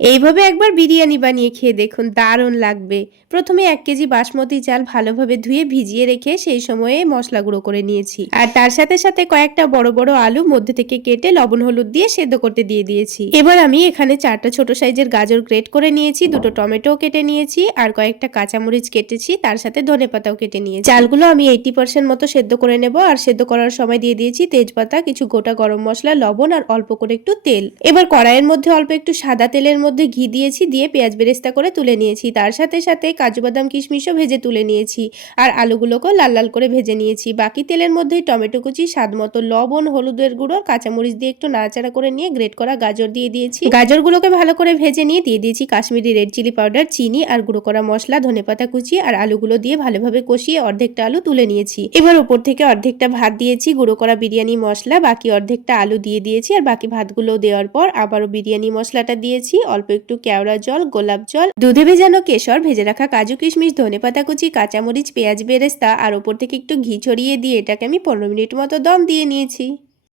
এইভাবে একবার বিরিয়ানি বানিয়ে খেয়ে দেখুন, দারুণ লাগবে। প্রথমে ১ কেজি বাসমতি চাল ভালোভাবে ধুয়ে ভিজিয়ে রেখে সেই সময়ে মশলা গুঁড়ো করে নিয়েছি। আর তার সাথে সাথে কয়েকটা বড় বড় আলু মধ্যে থেকে কেটে লবণ হলুদ দিয়ে সেদ্ধ করতে দিয়ে দিয়েছি। এবার আমি এখানে 4টা ছোট সাইজের গাজর গ্রেট করে নিয়েছি, 2টো টমেটো কেটে নিয়েছি, আর কয়েকটা কাঁচামরিচ কেটেছি, তার সাথে ধনেপাতাও কেটে নিয়েছি। চালগুলো আমি 80% মতো সেদ্ধ করে নেব। আর সেদ্ধ করার সময় দিয়ে দিয়েছি তেজপাতা, কিছু গোটা গরম মশলা, লবণ আর অল্প করে একটু তেল। এবার কড়াইয়ের মধ্যে অল্প একটু সাদা তেলের মধ্যে ঘি দিয়েছি, দিয়ে পেঁয়াজ বেরেস্তা করে তুলে নিয়েছি। তার সাথে সাথে কাজু বাদাম কিশমিশও ভেজে তুলে নিয়েছি, আর আলুগুলোকেও লাল লাল করে ভেজে নিয়েছি। বাকি তেলের মধ্যেই টমেটো কুচি, স্বাদ মতো লবণ, হলুদের গুঁড়ো, কাঁচামরিচ দিয়ে একটু নাড়াচাড়া করে নিয়ে গ্রেট করা গাজর দিয়ে দিয়েছি। গাজরগুলোকে ভালো করে ভেজে নিয়ে দিয়ে দিয়েছি কাশ্মীরি রেড চিলি পাউডার, চিনি আর গুঁড়ো করা মশলা, ধনেপাতা কুচি আর আলুগুলো দিয়ে ভালোভাবে কষিয়ে অর্ধেকটা আলু তুলে নিয়েছি। এবার উপর থেকে অর্ধেকটা ভাত দিয়েছি, গুঁড়ো করা বিরিয়ানি মশলা, বাকি অর্ধেকটা আলু দিয়ে দিয়েছি। আর বাকি ভাতগুলো দেওয়ার পর আবারও বিরিয়ানি মশলাটা দিয়েছি, অল্প একটু কেওড়া জল, গোলাপ জল, দুধে ভেজানো কেশর, ভেজে রাখা কাজু কিশমিশ, ধনেপাতা কুচি, কাঁচামরিচ, পেঁয়াজ বেরেস্তা আর ওপর থেকে একটু ঘি ছড়িয়ে দিয়ে এটাকে আমি 15 মিনিট মতো দম দিয়ে নিয়েছি।